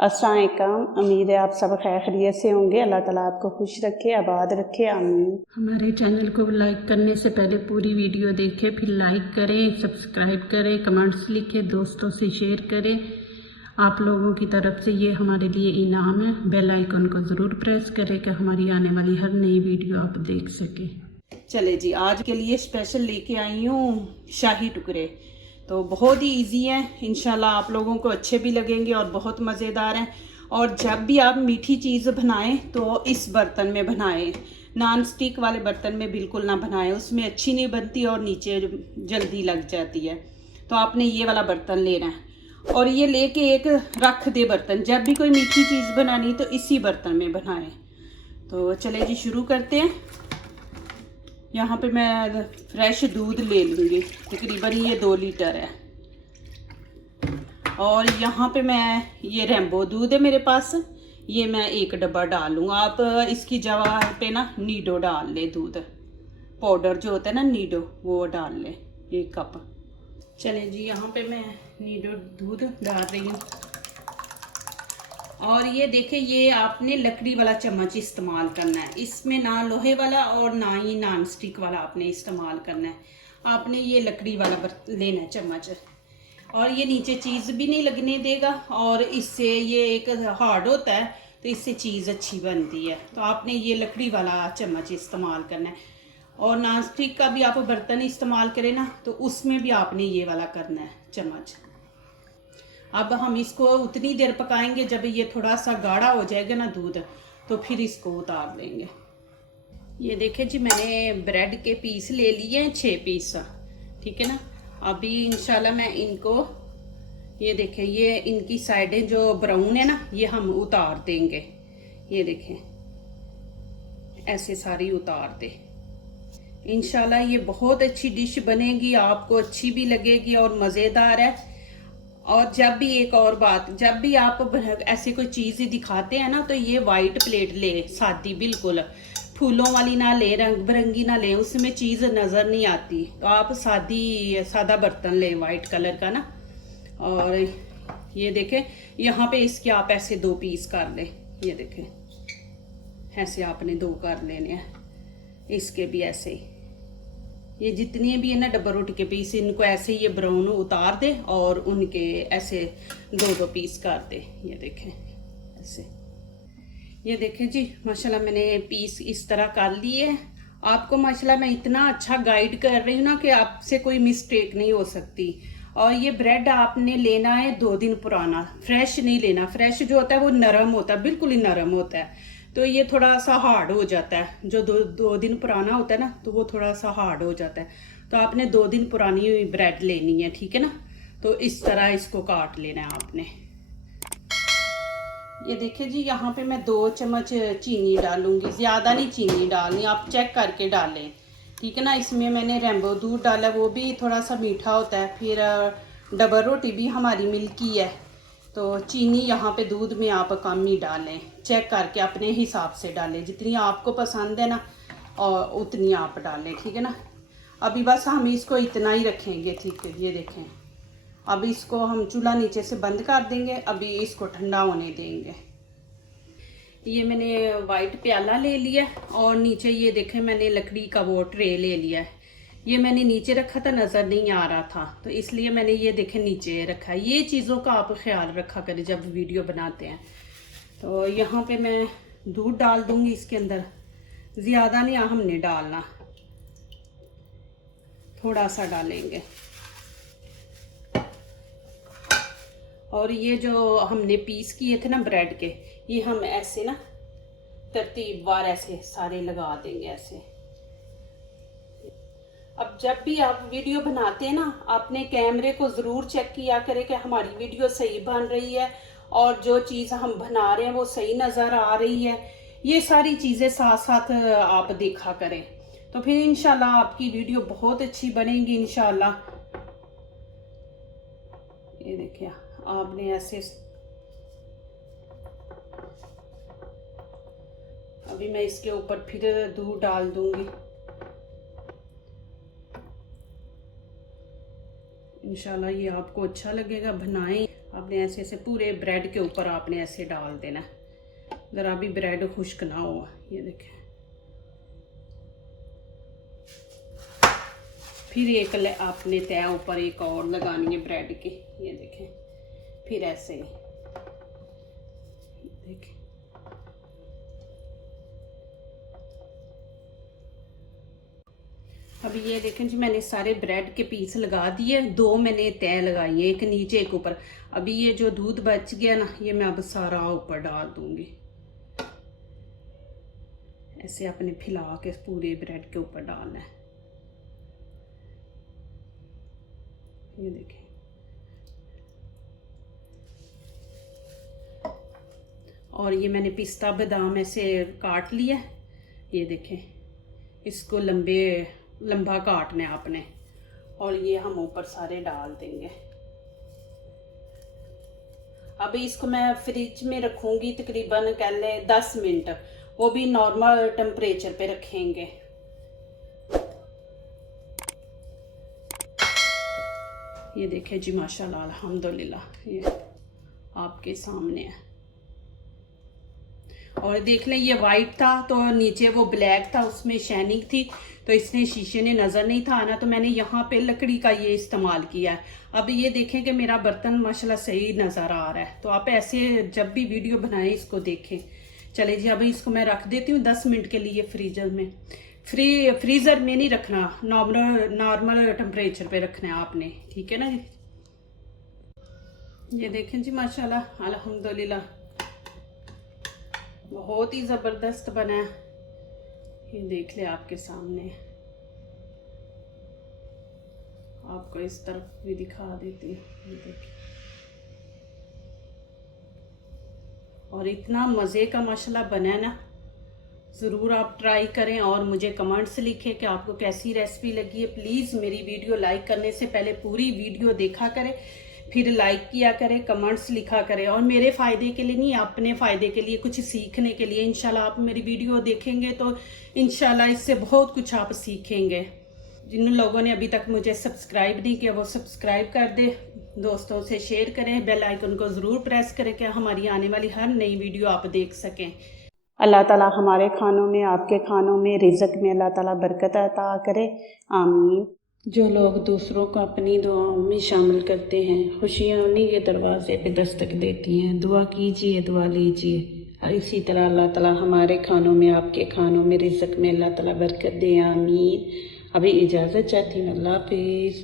अस्सलाम वालेकुम। उम्मीद है आप सब खैर खैरियत से होंगे। अल्लाह ताला आपको खुश रखे, आबाद रखे, आमीन। हमारे चैनल को लाइक करने से पहले पूरी वीडियो देखें, फिर लाइक करें, सब्सक्राइब करें, कमेंट्स लिखें, दोस्तों से शेयर करें। आप लोगों की तरफ से ये हमारे लिए इनाम है। बेल आइकन को ज़रूर प्रेस करें कि हमारी आने वाली हर नई वीडियो आप देख सकें। चले जी, आज के लिए स्पेशल लेके आई हूँ शाही टुकड़े। तो बहुत ही इजी है, इंशाल्लाह आप लोगों को अच्छे भी लगेंगे और बहुत मज़ेदार हैं। और जब भी आप मीठी चीज़ बनाएं तो इस बर्तन में बनाएं, नॉन स्टिक वाले बर्तन में बिल्कुल ना बनाएं, उसमें अच्छी नहीं बनती और नीचे जल्दी लग जाती है। तो आपने ये वाला बर्तन लेना है और ये लेके एक रख दे बर्तन। जब भी कोई मीठी चीज़ बनानी तो इसी बर्तन में बनाएं। तो चले जी, शुरू करते हैं। यहाँ पे मैं फ्रेश दूध ले लूँगी, तकरीबन ये 2 लीटर है। और यहाँ पे मैं ये रेम्बो दूध है मेरे पास, ये मैं 1 डब्बा डालूँ। आप इसकी जगह पे ना नीडो डाल ले, दूध पाउडर जो होता है ना नीडो, वो डाल ले 1 कप। चले जी, यहाँ पे मैं नीडो दूध डाल रही हूँ। और ये देखें, ये आपने लकड़ी वाला चम्मच इस्तेमाल करना है, इसमें ना लोहे वाला और ना ही नॉन स्टिक वाला आपने इस्तेमाल करना है। आपने ये लकड़ी वाला लेना है चम्मच। और ये नीचे चीज़ भी नहीं लगने देगा और इससे ये एक हार्ड होता है तो इससे चीज़ अच्छी बनती है। तो आपने ये लकड़ी वाला चम्मच इस्तेमाल करना है। और नॉन स्टिक का भी आप बर्तन इस्तेमाल करें ना तो उसमें भी आपने ये वाला करना है चम्मच। अब हम इसको उतनी देर पकाएंगे जब ये थोड़ा सा गाढ़ा हो जाएगा ना दूध, तो फिर इसको उतार लेंगे। ये देखिए जी, मैंने ब्रेड के पीस ले लिए हैं 6 पीस, ठीक है ना। अभी इंशाल्लाह मैं इनको, ये देखें, ये इनकी साइडें जो ब्राउन है ना, ये हम उतार देंगे। ये देखें, ऐसे सारी उतार दे। इंशाल्लाह ये बहुत अच्छी डिश बनेगी, आपको अच्छी भी लगेगी और मज़ेदार है। और जब भी एक और बात, जब भी आप ऐसी कोई चीज़ दिखाते हैं ना तो ये वाइट प्लेट ले, सादी, बिल्कुल फूलों वाली ना ले, रंग बिरंगी ना ले, उसमें चीज़ नज़र नहीं आती। तो आप सादा बर्तन लें वाइट कलर का ना। और ये देखें, यहाँ पे इसके आप ऐसे 2 पीस कर लें। ये देखें, ऐसे आपने 2 कर लेने हैं, इसके भी ऐसे ही। ये जितने भी है ना डब्बा रोटी के पीस, इनको ऐसे ये ब्राउन उतार दे और उनके ऐसे 2-2 पीस कर दे। ये देखें ऐसे। ये देखें जी, माशाल्लाह मैंने पीस इस तरह कर लिए है। आपको माशाल्लाह मैं इतना अच्छा गाइड कर रही हूँ ना कि आपसे कोई मिस्टेक नहीं हो सकती। और ये ब्रेड आपने लेना है 2 दिन पुराना, फ्रेश नहीं लेना। फ्रेश जो होता है वो नरम होता है, बिल्कुल ही नरम होता है। तो ये थोड़ा सा हार्ड हो जाता है। जो दो दिन पुराना होता है ना तो वो थोड़ा सा हार्ड हो जाता है। तो आपने 2 दिन पुरानी हुई ब्रेड लेनी है, ठीक है ना। तो इस तरह इसको काट लेना है आपने। ये देखिए जी, यहाँ पे मैं 2 चम्मच चीनी डालूंगी, ज़्यादा नहीं चीनी डालनी, आप चेक करके डालें, ठीक है ना। इसमें मैंने रेम्बो दूध डाला, वो भी थोड़ा सा मीठा होता है। फिर डबल रोटी भी हमारी मिल्की है, तो चीनी यहाँ पे दूध में आप कम ही डालें, चेक करके अपने हिसाब से डालें, जितनी आपको पसंद है ना और उतनी आप डालें, ठीक है ना। अभी बस हम इसको इतना ही रखेंगे, ठीक है। ये देखें, अब इसको हम चूल्हा नीचे से बंद कर देंगे, अभी इसको ठंडा होने देंगे। ये मैंने वाइट प्याला ले लिया और नीचे ये देखें मैंने लकड़ी का वो ट्रे ले लिया है। ये मैंने नीचे रखा था, नज़र नहीं आ रहा था, तो इसलिए मैंने ये देखें नीचे रखा। ये चीज़ों का आप ख्याल रखा करें जब वीडियो बनाते हैं। तो यहाँ पे मैं दूध डाल दूँगी इसके अंदर, ज़्यादा नहीं हमने डालना, थोड़ा सा डालेंगे। और ये जो हमने पीस किए थे ना ब्रेड के, ये हम ऐसे ना तरतीबवार ऐसे सारे लगा देंगे ऐसे। अब जब भी आप वीडियो बनाते हैं ना, आपने कैमरे को ज़रूर चेक किया करें कि हमारी वीडियो सही बन रही है और जो चीज़ हम बना रहे हैं वो सही नज़र आ रही है। ये सारी चीज़ें साथ साथ आप देखा करें, तो फिर इंशाल्लाह आपकी वीडियो बहुत अच्छी बनेगी इंशाल्लाह। ये देखिए, आपने ऐसे, अभी मैं इसके ऊपर फिर दूध डाल दूंगी। इंशाल्लाह ये आपको अच्छा लगेगा, बनाएं। आपने ऐसे ऐसे पूरे ब्रेड के ऊपर आपने ऐसे डाल देना, ज़रा भी ब्रेड खुश्क ना हो। ये देखें, फिर एक आपने तय ऊपर एक और लगानी है ब्रेड की। ये देखें, फिर ऐसे ही देखें। अभी ये देखें जी, मैंने सारे ब्रेड के पीस लगा दिए, 2 मैंने तय लगाई है, एक नीचे एक ऊपर। अभी ये जो दूध बच गया ना, ये मैं अब सारा ऊपर डाल दूंगी। ऐसे अपने फैला के पूरे ब्रेड के ऊपर डालना है। ये देखें, और ये मैंने पिस्ता बादाम ऐसे काट लिया। ये देखें, इसको लंबा काटना है आपने, और ये हम ऊपर सारे डाल देंगे। अभी इसको मैं फ्रिज में रखूंगी तकरीबन कह ले 10 मिनट, वो भी नॉर्मल टेम्परेचर पे रखेंगे। ये देखें जी, माशाल्लाह अल्हम्दुलिल्लाह, ये आपके सामने है। और देख लें, ये वाइट था तो नीचे वो ब्लैक था, उसमें शाइनिंग थी, तो इसने शीशे ने नज़र नहीं था आना, तो मैंने यहाँ पे लकड़ी का ये इस्तेमाल किया है। अब ये देखें कि मेरा बर्तन माशाल्लाह सही नज़र आ रहा है। तो आप ऐसे जब भी वीडियो बनाएं इसको देखें। चले जी, अभी इसको मैं रख देती हूँ 10 मिनट के लिए फ्रीजर में। फ्रीज़र में नहीं रखना, नॉर्मल टेम्परेचर पे रखना है आपने, ठीक है ना जी। ये देखें जी, माशाल्लाह अल्हम्दुलिल्लाह बहुत ही ज़बरदस्त बना है। ये देख ले आपके सामने, आपको इस तरफ भी दिखा देती हूँ। ये देखिए, और इतना मज़े का माशाल्लाह बना है ना, ज़रूर आप ट्राई करें और मुझे कमेंट्स लिखें कि आपको कैसी रेसिपी लगी है। प्लीज़ मेरी वीडियो लाइक करने से पहले पूरी वीडियो देखा करें, फिर लाइक किया करें, कमेंट्स लिखा करें, और मेरे फ़ायदे के लिए नहीं, अपने फ़ायदे के लिए, कुछ सीखने के लिए। इंशाल्लाह आप मेरी वीडियो देखेंगे तो इंशाल्लाह इससे बहुत कुछ आप सीखेंगे। जिन लोगों ने अभी तक मुझे सब्सक्राइब नहीं किया वो सब्सक्राइब कर दे, दोस्तों से शेयर करें, बेल आइकन को ज़रूर प्रेस करें कि हमारी आने वाली हर नई वीडियो आप देख सकें। अल्लाह ताला हमारे खानों में, आपके खानों में, रिज़्क़ में अल्लाह ताला बरकत अता करे, आमीन। जो लोग दूसरों को अपनी दुआओं में शामिल करते हैं, खुशियाँ उन्हीं के दरवाजे पे दस्तक देती हैं। दुआ कीजिए, दुआ लीजिए। इसी तरह अल्लाह ताला हमारे खानों में, आपके खानों में, रिज़्क़ में अल्लाह ताला बरकत दे, आमीन। अभी इजाज़त चाहती हूँ, अल्लाह हाफिज़।